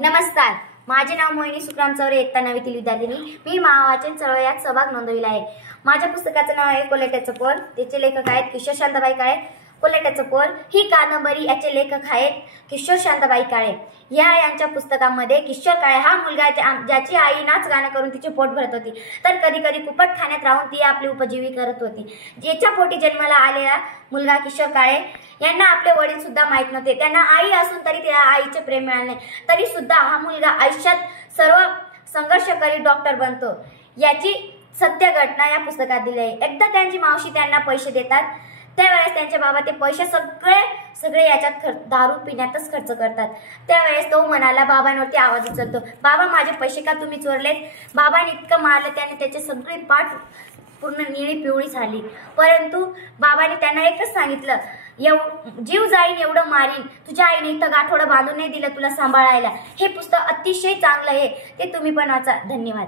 नमस्कार, माझे नाव मोहिनी सुखराम चौरे, इयत्ता 9वीतील विद्यार्थिनी. मी महावाचन चळवळ यात सहभाग नोंदविला आहे. माझ्या पुस्तकाचं नाव आहे कोल्ह्याचं पोर. त्याचे लेखक आहेत किशोर शांताबाई काळे. कोल्ह्याचं पोर ही कादंबरी याचे लेखक आहेत किशोर शांताबाई काळे. यांच्या पुस्तकामध्ये किशोर काळे हा मुलगा ज्याची आई नाच गाणं करून तिचे पोट भरत होती, तर कधी कधी कुपटखान्यात राहून ती आपली उपजीवी करत होती. ज्याच्या पोटी जन्माला आलेला मुलगा किशोर काळे यांना आपले वडील सुद्धा माहित नव्हते. त्यांना आई असून तरी त्या आईचे प्रेम मिळाले नाही. तरी सुद्धा हा मुलगा आयुष्यात सर्व संघर्ष करीत डॉक्टर बनतो. याची सत्य घटना या पुस्तकात दिली आहे. एकदा त्यांची मावशी त्यांना पैसे देतात, त्यावेळेस त्यांचे बाबा ते पैसे सगळे याच्यात दारू पिण्यातच खर्च करतात. त्यावेळेस तो म्हणाला, बाबांवरती आवाज उचलतो, बाबा माझे पैसे का तुम्ही चोरलेत? बाबांनी इतकं मारलं, त्याने त्याचे सगळे पाठ पूर्ण निळी पिवळी झाली. परंतु बाबांनी त्यांना एकच सांगितलं, जीव जाईन एवढं मारीन, तुझ्या आईने इथं गाठोडं बांधून नाही दिलं तुला सांभाळायला. हे पुस्तक अतिशय चांगलं आहे, ते तुम्ही पण वाचा. धन्यवाद.